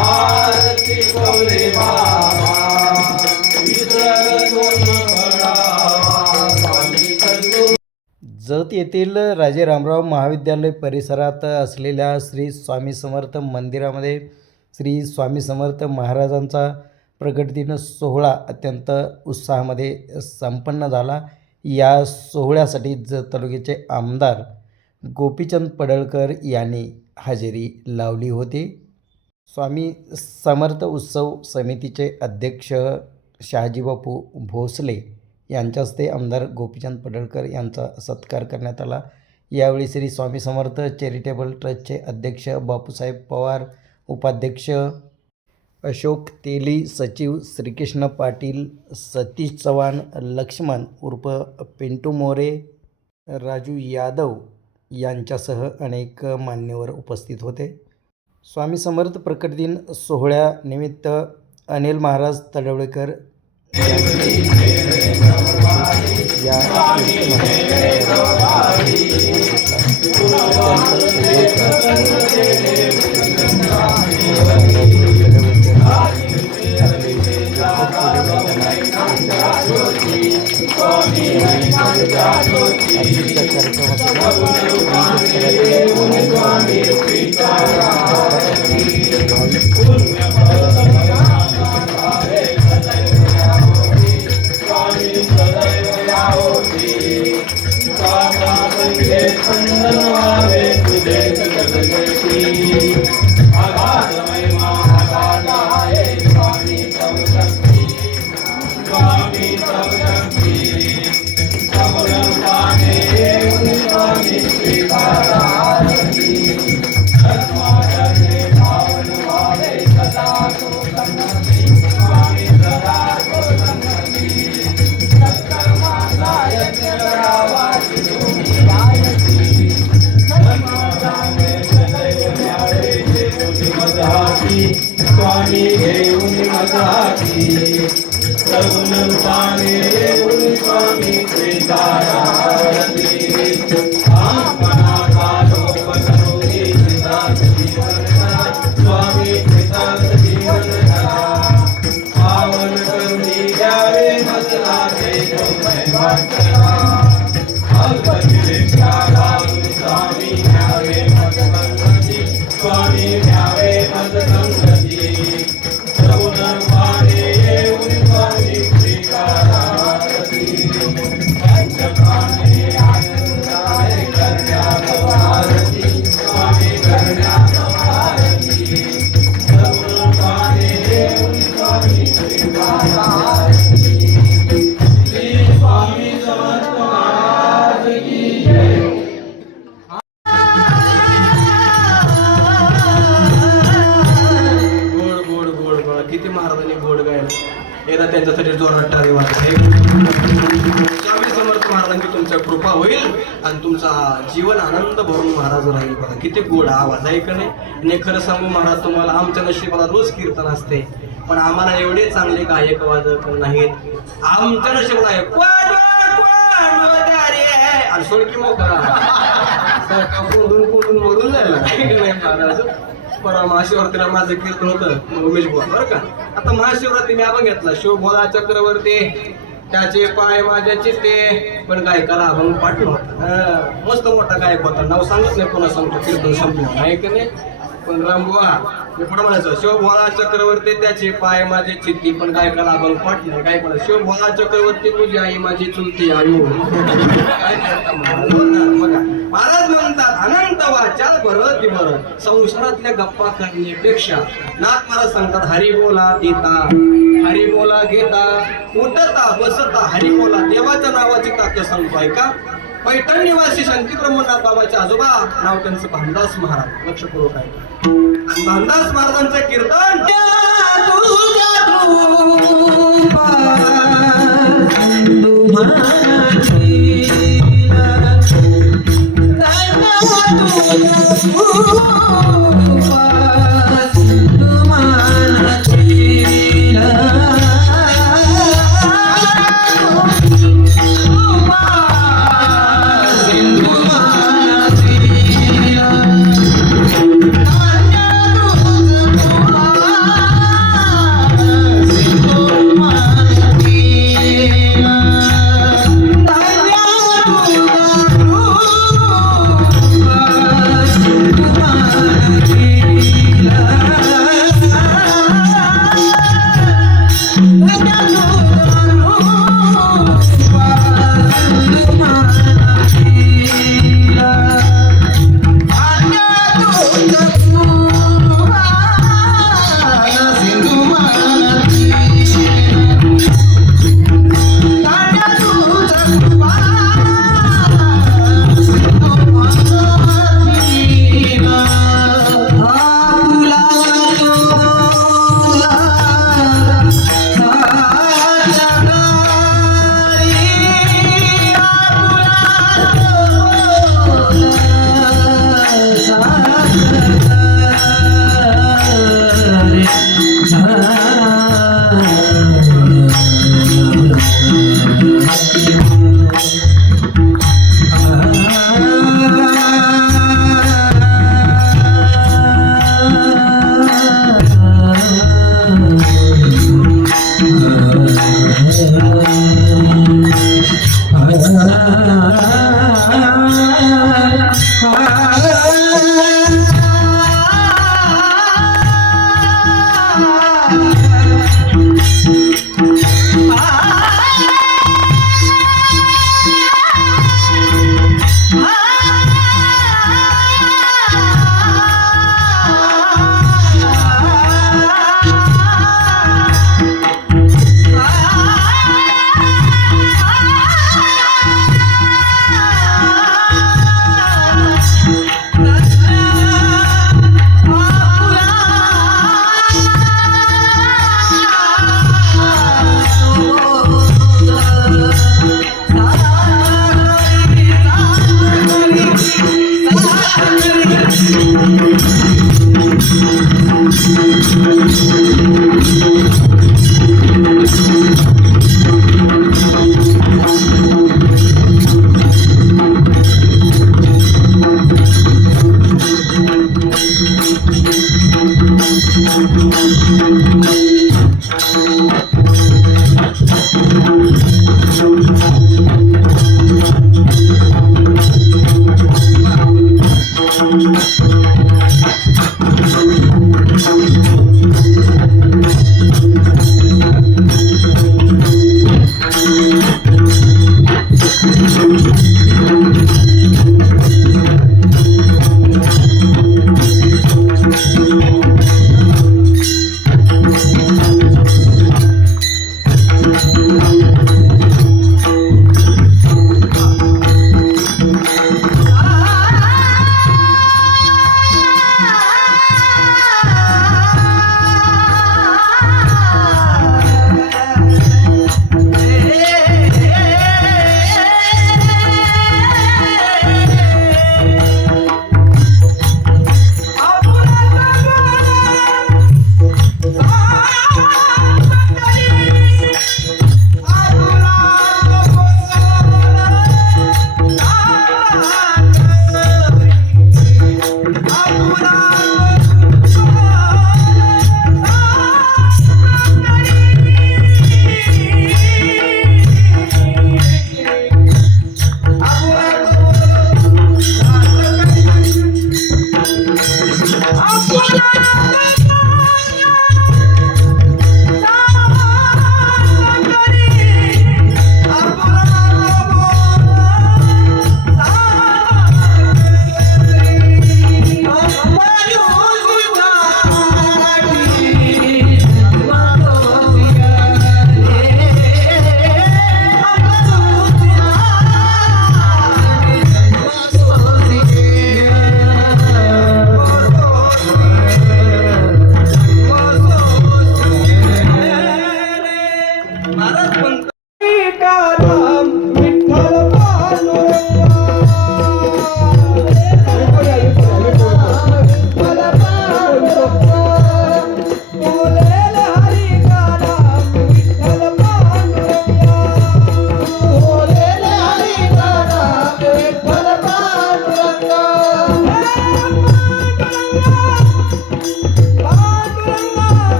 आरती गौरी बाबा विसरतून पडावा स्वामी सद्गुरू. जत येथील राजे रामराव महाविद्यालय परिसरात असलेल्या श्री स्वामी समर्थ मंदिरामध्ये श्री स्वामी समर्थ महाराजांचा प्रकट दिन सोहळा अत्यंत उत्साहामध्ये संपन्न झाला. या सोहळ्यासाठी जत तालुक्याचे आमदार गोपीचंद पडळकर यांनी हजेरी लावली होती. स्वामी समर्थ उत्सव समितीचे अध्यक्ष शहाजीबापू भोसले यांच्या हस्ते आमदार गोपीचंद पडळकर यांचा सत्कार करण्यात आला. यावेळी श्री स्वामी समर्थ चॅरिटेबल ट्रस्टचे अध्यक्ष बापूसाहेब पवार, उपाध्यक्ष अशोक तेली, सचिव श्रीकृष्ण पाटील, सतीश चव्हाण, लक्ष्मण उर्फ पिंटू मोरे, राजू यादव यांच्यासह अनेक मान्यवर उपस्थित होते. स्वामी समर्थ प्रकट दिन सोहळ्यानिमित्त अनिल महाराज तडवळेकर स्वामी घेऊन मजाती सगुण पाने येऊन स्वामी श्रीदाराती आपणाचा लोक करुणी चितांत जीवन करा स्वामी चितांत जीवन करा पावन करुणी द्यावे मजला तेजोमय वाटला अल्पनिरीक्षा लावून स्वामी घ्यावे मजगंगती स्वामी घ्यावे मजगंगती किती महाराजांनी गोड गायला. एकदा त्यांच्यासाठी जोरात टाळी वाजते. स्वामी समर्थ महाराजांची तुमच्या कृपा होईल आणि तुमचा जीवन आनंद भरून महाराज राहील. बघा किती गोड आवाज आहे का नाही. आणि खरं सांगू महाराज तुम्हाला, आमच्या नशिबाला रोज कीर्तन असते पण आम्हाला एवढे चांगले गायक वादक नाहीत. आमच्या नशिबाला आहे आणि सोडकी मोकळा कोंडून मरून जायला. परवा महाशिवरात्रीला माझं कीर्तन होतं उमेश बुवा बरं का. आता महाशिवरात्री मी अभंग घेतला, शिवभोला चक्रवर्ती त्याचे पाय माझ्या चित्ते, पण गायकाला अभंग पाठ नव्हता. मस्त मोठा गायक होता, नाव सांगत नाही पुन्हा सांगतो कीर्तन संपलं नाही का नाही. पण रामबुवा मी पुढे म्हणायचं शिवभोला चक्रवर्ती त्याचे पाय माझे चित्ती, पण गायकाला अभंग पाठ नाही. काय म्हणा शिवभोला चक्रवर्ती तुझी आई माझी चुलती आयु. काय करता महाराज म्हणतात अनंत वाचाल भरत भर संसारातल्या गप्पा करण्यापेक्षा नाथ महाराज सांगतात हरी बोला देता हरी बोला घेता उठता बसता हरी बोला देवाच्या नावाची ताकद सांगतोय का. पैठण निवासी शांती ब्रह्मनाथ बाबाचे आजोबा नाव त्यांचं भानदास महाराज. लक्षपूर्वक आहे भानदास महाराजांचं कीर्तन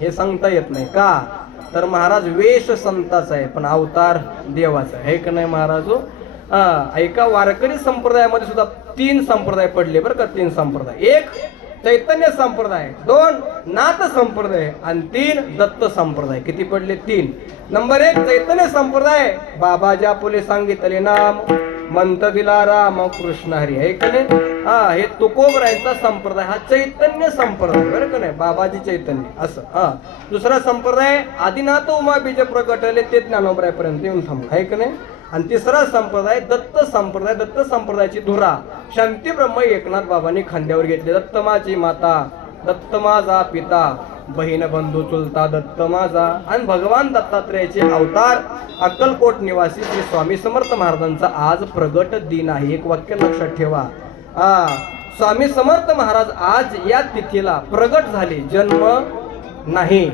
हे सांगता येत नाही का तर महाराज वेश संताचा आहे पण अवतार देवाचा आहे का नाही महाराज. ऐका वारकरी संप्रदायामध्ये सुद्धा 3 संप्रदाय पडले बरं का. 3 संप्रदाय. 1 चैतन्य संप्रदाय, 2 नाथ संप्रदाय आणि 3 दत्त संप्रदाय. किती पडले? 3. नंबर 1 चैतन्य संप्रदाय. बाबाजी आपुले सांगितले नाम मंत दिला राम कृष्ण हरी आहे का नाही. हे तुकोबरायांचा संप्रदाय हा चैतन्य संप्रदाय बरं का नाही. बाबाजी चैतन्य असं. दुसरा संप्रदाय आदिनाथ उमा बीज प्रकटले ते ज्ञानोबरायपर्यंत येऊन थांबला आहे का नाही. आणि तिसरा संप्रदाय दत्त संप्रदाय. दत्त संप्रदायाची धुरा शांती ब्रह्म एकनाथ बाबांनी खांद्यावर घेतली. दत्तमाची माता दत्त माझा पिता, बहीण बंधू चुलता दत्त माझा, आणि भगवान दत्तात्रेयाचे अवतार अक्कलकोट निवासी श्री स्वामी समर्थ महाराजांचा आज प्रगट दिन आहे. एक वाक्य लक्षात ठेवा. स्वामी समर्थ महाराज आज या तिथीला प्रगट झाले. जन्म नाही,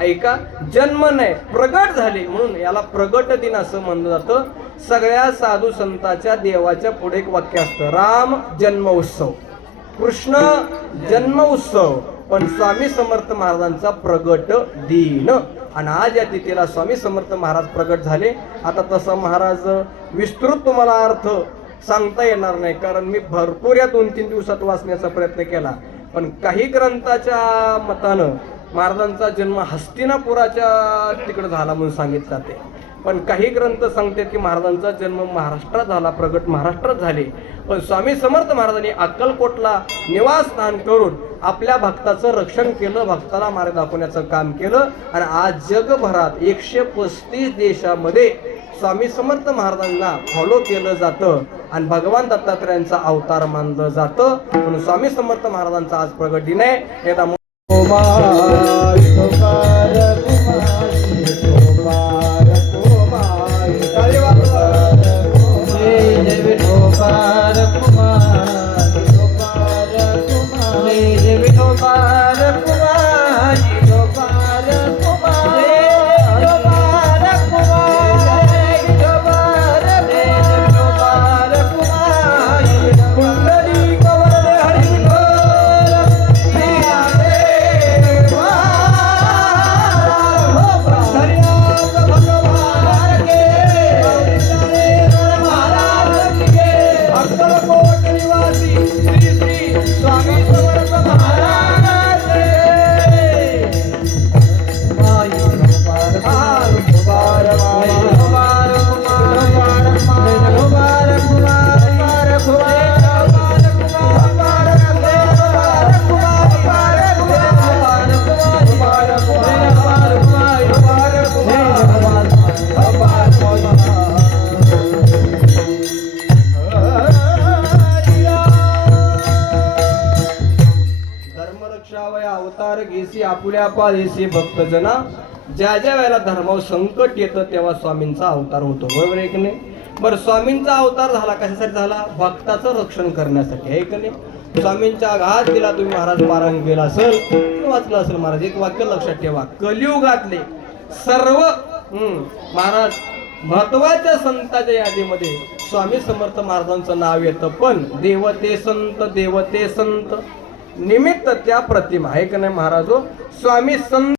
ऐका, जन्म नाही, प्रगट झाले, म्हणून याला प्रगट दिन असं म्हणलं जातं. सगळ्या साधू संतांच्या देवाच्या पुढे एक वाक्य असतं, राम जन्म उत्सव, कृष्ण जन्म उत्सव, पण स्वामी समर्थ महाराजांचा प्रगट दिन. आणि आज या तिथीला स्वामी समर्थ महाराज प्रगट झाले. आता तसं महाराज विस्तृत तुम्हाला अर्थ सांगता येणार नाही, कारण मी भरपूर या 2-3 दिवसात वाचण्याचा प्रयत्न केला. पण काही ग्रंथाच्या मतानं महाराजांचा जन्म हस्तिनापुराच्या तिकडे झाला म्हणून सांगितलं जाते. पण काही ग्रंथ सांगतात की महाराजांचा जन्म महाराष्ट्रात झाला, प्रगट महाराष्ट्रात झाले. पण स्वामी समर्थ महाराजांनी अक्कलकोटला निवासस्थान करून आपल्या भक्ताचं रक्षण केलं, भक्ताला मार्ग दाखवण्याचं काम केलं. आणि आज जगभरात 135 देशामध्ये स्वामी समर्थ महाराजांना फॉलो केलं जातं आणि भगवान दत्तात्रेयांचा अवतार मानलं जातं. म्हणून स्वामी समर्थ महाराजांचा आज प्रगट दिन आहे. एकदा अवतार घेसी आपुल्या पादेसी भक्त जना, ज्या ज्या वेळेला धर्मावर संकट येतं तेव्हा स्वामींचा अवतार होतो. बरोबर आहे की नाही? बरं, स्वामींचा अवतार झाला कशासाठी झाला? भक्ताचं रक्षण करण्यासाठी, आहे की नाही? स्वामींच्या घात दिला तुम्ही महाराज पारायण केला असेल, वाचलं असेल महाराज. एक वाक्य लक्षात ठेवा, कलियुगातले सर्व महाराज महत्वाच्या संतांच्या यादीमध्ये स्वामी समर्थ महाराजांचं नाव येतं. पण देवते संत निमित्त त्या प्रतिमा, आहे का नाही महाराज? स्वामी संत